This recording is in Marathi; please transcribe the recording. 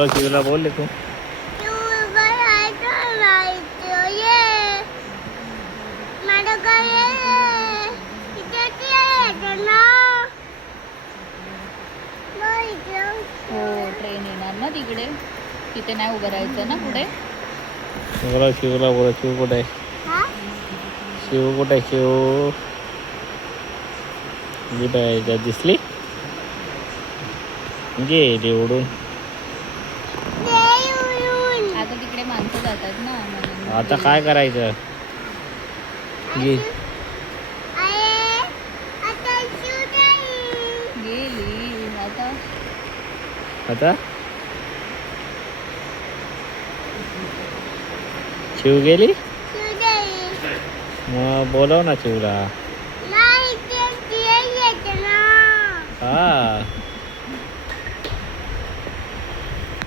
बोलो शिवला बोल ले तू. हो ट्रेन येणार ना तिकडे, तिथे नाही उभं राहायचं ना पुढे. बोला शिवला बोला. शिव कुठे आहे? शिव कुठे आहे? शिव कुठे दिसली गेली उडून. आता तिकडे माणसं जातात ना म्हणून आता काय करायचं? गे गेली आता. आता शिव गेली. मग बोलव ना शिवला. हा